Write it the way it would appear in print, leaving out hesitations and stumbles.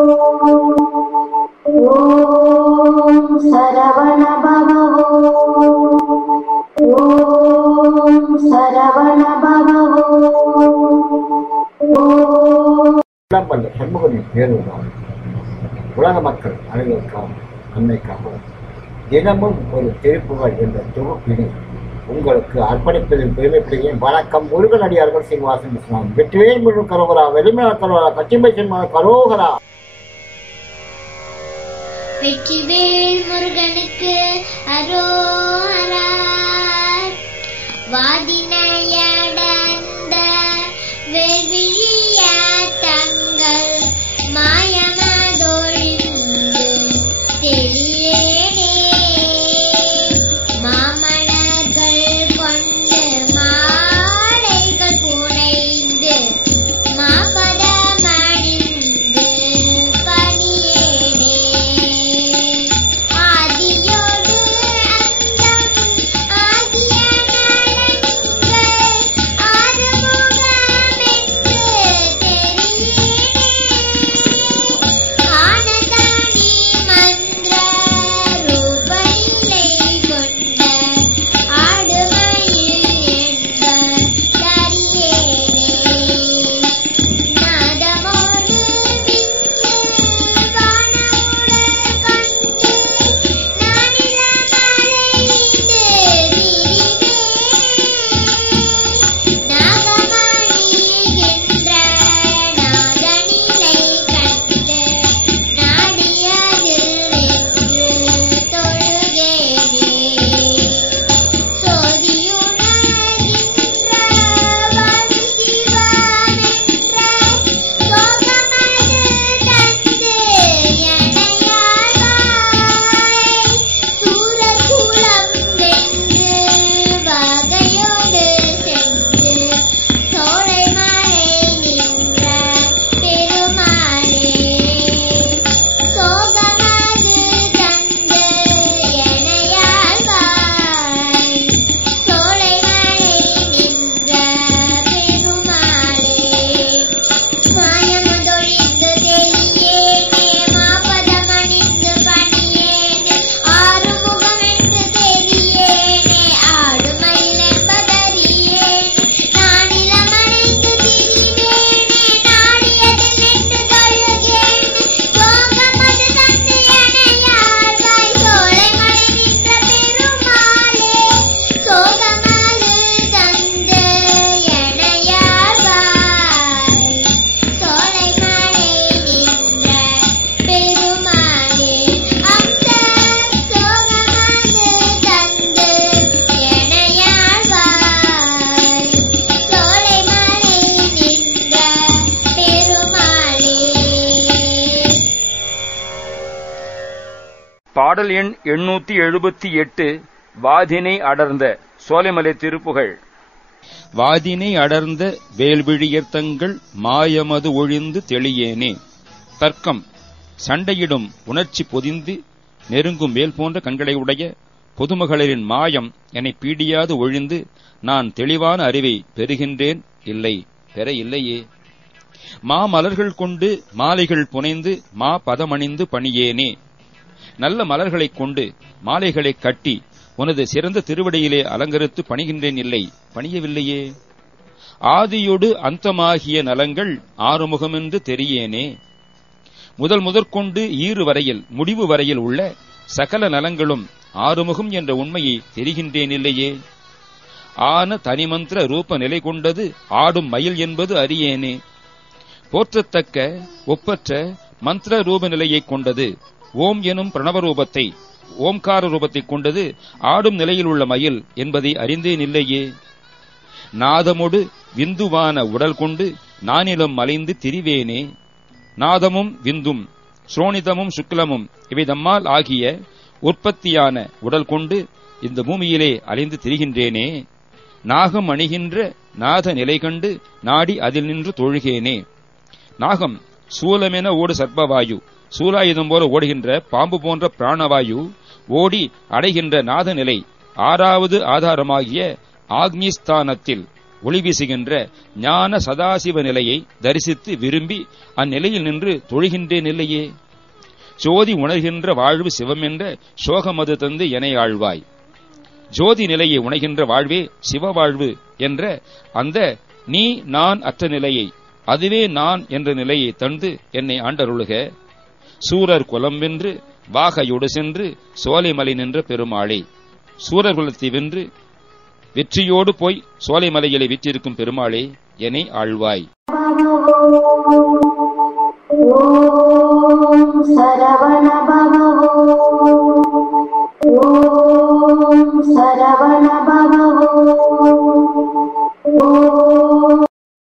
ஓம் சரவண பவ. ஓம் சரவண பவ. சண்முகனின் பேருதான் உலக மக்கள் அனைவருக்காகவும் நன்மைக்காகவும் தினமும் ஒரு திருப்புகழ் என்ற தொகுப்பினை உங்களுக்கு அர்ப்பணிப்பதில் பெருமைப்படுகிறேன். வணக்கம். முருகன் அடியார்கள் சீனிவாசன் விஸ்வநாதன். வெற்றிவேல் முருகன் கரோகரா, வெளிமல கரோகரா, கச்சிம்பை சென்மா கரோகரா. வெற்றிவேல் முருகனுக்கு அரோகரா. வாதினையடந்த வெவ்விழிய தங்கள் மாயமதொழிந்து தெளியேனே. மாமலர்கள் கொண்டு மாலைகள் புனைந்து மாபதமணிந்து பணியேனே. ஆதியோடு அந்தம் ஆகிய நலன்கள் ஆறுமுகமென்று தெரியேனே. ஆனதானி மந்திர ரூபநிலை கொண்ட ஆடுமயில் என்ப தரியேனே. நாதமோடு விண்ணு வானமுடல் கண்டு நானிலமறைந்து திரிவேனே. நாகமணிகின்ற நாதநிலை கண்டு நாடியதில் வென்று தொழுகேனே. சோதியுணர்கின்ற வாசி சிவமென்ற சோகமது தந்து எனையாழ்வாய். சூரகுலம் வென்று வகையோடு சென்று சோலைமலை நின்ற பெருமாளே. சோகமது தந்து எனையாழ்வாய். சோலைமலை நின்ற பெருமாளே. மாயமதொழிந்து தெளியேனே. மாபதமணிந்து பணியேனே. ஆறுமுகமென்று தெரியேனே. ஆடுமயில் என்பதறியேனே. நானிலமறைந்து திரிவேனே. நாடியதில் நின்று தொழுகேனே. சோகமது தந்து எனையாழ்வாய். சோலைமலை நின்ற பெருமாளே. சோகமது தந்து எனையாழ்வாய். சோலைமலை நின்ற பெருமாளே. அந்த சோகமது தந்து எனையாழ்வாய். சோலைமலை நின்ற பெருமாளே. பாடல் எண் 878. வாதினை அடர்ந்த சோலைமலை திருப்புகழ். வாதினை அடர்ந்த வேல்விழியர்த்தங்கள் மாயமது ஒழிந்து தெளியேனே. தர்க்கம். சண்டையிடும் உணர்ச்சி பொதிந்து நெருங்கும் மேல் போன்ற கண்களை உடைய பொதுமகளிரின் மாயம் என்னை பீடியாது ஒழிந்து நான் தெளிவான அறிவை பெறுகின்றேன். இல்லை, பெற இல்லையே. மாமலர்கள் கொண்டு மாலைகள் புனைந்து மா பதமணிந்து பணியேனே. நல்ல மலர்களைக் கொண்டு மாலைகளை கட்டி உனது சிறந்த திருவடியிலே அலங்கரித்து பணிகின்றேன். இல்லை, பணியவில்லையே. ஆதியொடு அந்தமாகிய நலங்கள் ஆறுமுகமென்று தெரியேனே. முதற்கொண்டு ஈறு வரையில் முடிவு வரையில் உள்ள சகல நலங்களும் ஆறுமுகம் என்ற உண்மையை தெரிகின்றேன். இல்லையே. ஆன தனிமந்திர ரூப நிலை கொண்டது ஆடும் மயில் என்பது அறியேனே. போற்றத்தக்க ஒப்பற்ற மந்திர ரூப நிலையைக் கொண்டது ஓம் எனும் பிரணவரூபத்தை ஓம்கார ரூபத்தை கொண்டது ஆடும் நிலையில் உள்ள மயில் என்பதை அறிந்தேன். இல்லையே. நாதமொடு விந்துவான உடல் கொண்டு நானிலம் மலைந்து திரிவேனே. நாதமும் விந்தும் ஸ்ரோணிதமும் சுக்லமும் இவை தம்மால் ஆகிய உற்பத்தியான உடல் கொண்டு இந்த பூமியிலே அலைந்து திரிகின்றேனே. நாகம் அணிகின்ற நாத நிலை கண்டு நாடி அதில் நின்று தொழுகேனே. நாகம் சூலமென ஓடு சர்ப்பவாயு, சூலாயுதம் போல ஓடுகின்ற பாம்பு போன்ற பிராணவாயு ஓடி அடைகின்ற நாத நிலை 6வது ஆதாரமாகிய ஆக்னிஸ்தானத்தில் ஒளி வீசுகின்ற ஞான சதாசிவ நிலையை தரிசித்து விரும்பி அந்நிலையில் நின்று தொழுகின்றேன் இல்லையே. ஜோதி உணர்கின்ற வாழ்வு சிவம் என்ற சோகமது தந்து எனை ஆழ்வாய். ஜோதி நிலையை உணர்கின்ற வாழ்வே சிவ வாழ்வு என்ற அந்த நீ நான் அற்ற நிலையை, அதுவே நான் என்ற நிலையை தந்து என்னை ஆண்டருளுக. சூரர் குலம் வென்று வாகையோடு சென்று சோலைமலை நின்ற பெருமாளே. சூரர் குலத்தை வென்று வெற்றியோடு போய் சோலைமலையிலே விற்றிருக்கும் பெருமாளே, என்னை ஆழ்வாய். ஓம்